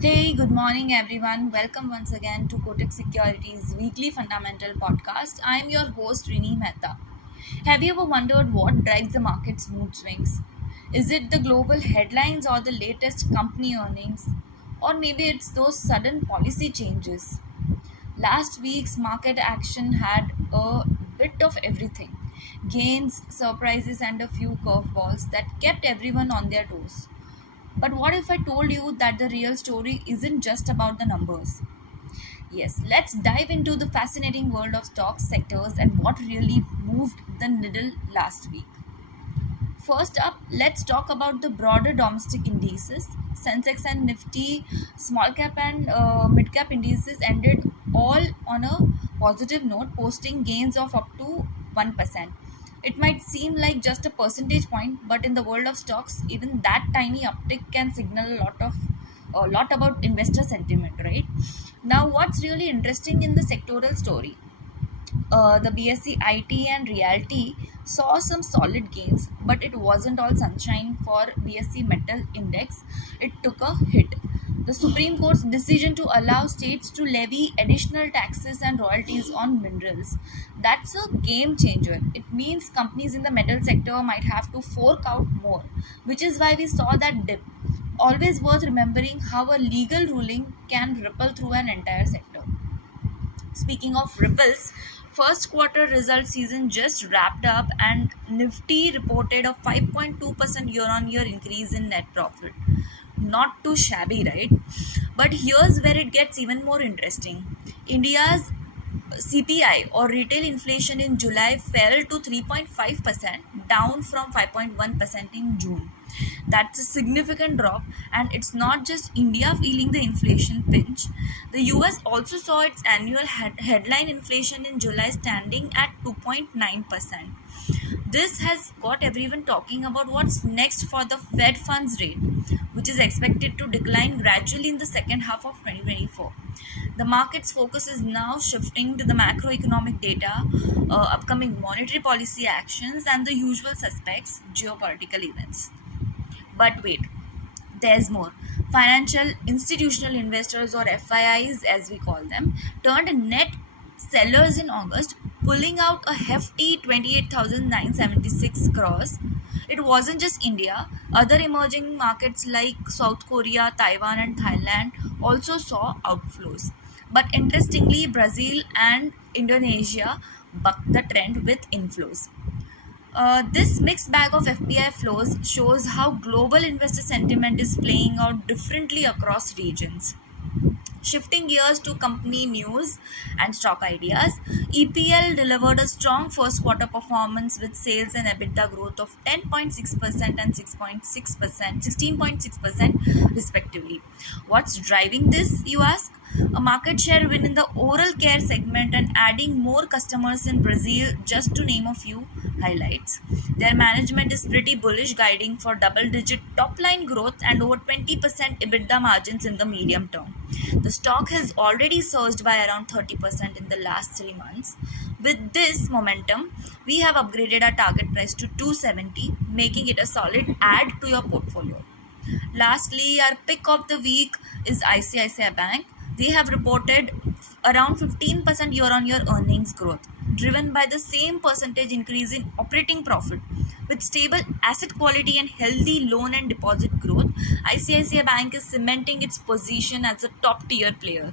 Hey, good morning everyone. Welcome once again to Kotak Securities weekly fundamental podcast. I am your host Rini Mehta. Have you ever wondered what drives the market's mood swings? Is it the global headlines or the latest company earnings? Or maybe it's those sudden policy changes? Last week's market action had a bit of everything: gains, surprises, and a few curveballs that kept everyone on their toes. But what if I told you that the real story isn't just about the numbers? Yes, let's dive into the fascinating world of stocks, sectors, and what really moved the needle last week. First up, let's talk about the broader domestic indices. Sensex and Nifty Smallcap and Midcap indices ended all on a positive note, posting gains of up to 1%. It might seem like just a percentage point, but in the world of stocks, even that tiny uptick can signal a lot about investor sentiment, right? Now, what's really interesting in the sectoral story? The BSE IT and Realty saw some solid gains, but it wasn't all sunshine for BSE Metal Index. It took a hit. The Supreme Court's decision to allow states to levy additional taxes and royalties on minerals. That's a game changer. It means companies in the metal sector might have to fork out more, which is why we saw that dip. Always worth remembering how a legal ruling can ripple through an entire sector. Speaking of ripples, first quarter result season just wrapped up and Nifty reported a 5.2% year on year increase in net profit. Not too shabby, right? But here's where it gets even more interesting. India's CPI or retail inflation in July fell to 3.5%, down from 5.1% in June. That's a significant drop, and it's not just India feeling the inflation pinch. The US also saw its annual headline inflation in July standing at 2.9%. This has got everyone talking about what's next for the Fed funds rate, which is expected to decline gradually in the second half of 2024. The market's focus is now shifting to the macroeconomic data, upcoming monetary policy actions, and the usual suspects, geopolitical events. But wait, there's more. Financial institutional investors, or FIIs as we call them, turned net sellers in August, pulling out a hefty 28,976 crores. It wasn't just India, other emerging markets like South Korea, Taiwan, and Thailand also saw outflows. But interestingly, Brazil and Indonesia bucked the trend with inflows. This mixed bag of FPI flows shows how global investor sentiment is playing out differently across regions. Shifting gears to company news and stock ideas, EPL delivered a strong first quarter performance with sales and EBITDA growth of 10.6% and 6.6%, 16.6% respectively. What's driving this, you ask? A market share win in the oral care segment and adding more customers in Brazil, just to name a few highlights. Their management is pretty bullish, guiding for double digit top line growth and over 20% EBITDA margins in the medium term. The stock has already surged by around 30% in the last 3 months. With this momentum, we have upgraded our target price to 270, making it a solid add to your portfolio. Lastly, our pick of the week is ICICI Bank. They have reported around 15% year on year earnings growth, driven by the same percentage increase in operating profit. With stable asset quality and healthy loan and deposit growth, ICICI Bank is cementing its position as a top tier player.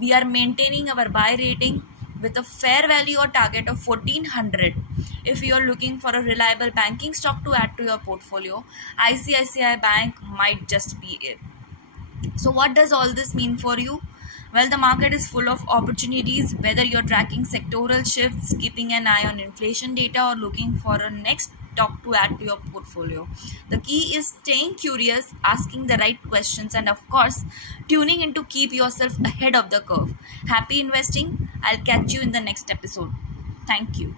We are maintaining our buy rating with a fair value or target of 1400. If you are looking for a reliable banking stock to add to your portfolio, ICICI Bank might just be it. So, what does all this mean for you? Well, the market is full of opportunities, whether you're tracking sectoral shifts, keeping an eye on inflation data, or looking for a next stock to add to your portfolio. The key is staying curious, asking the right questions, and of course, tuning in to keep yourself ahead of the curve. Happy investing. I'll catch you in the next episode. Thank you.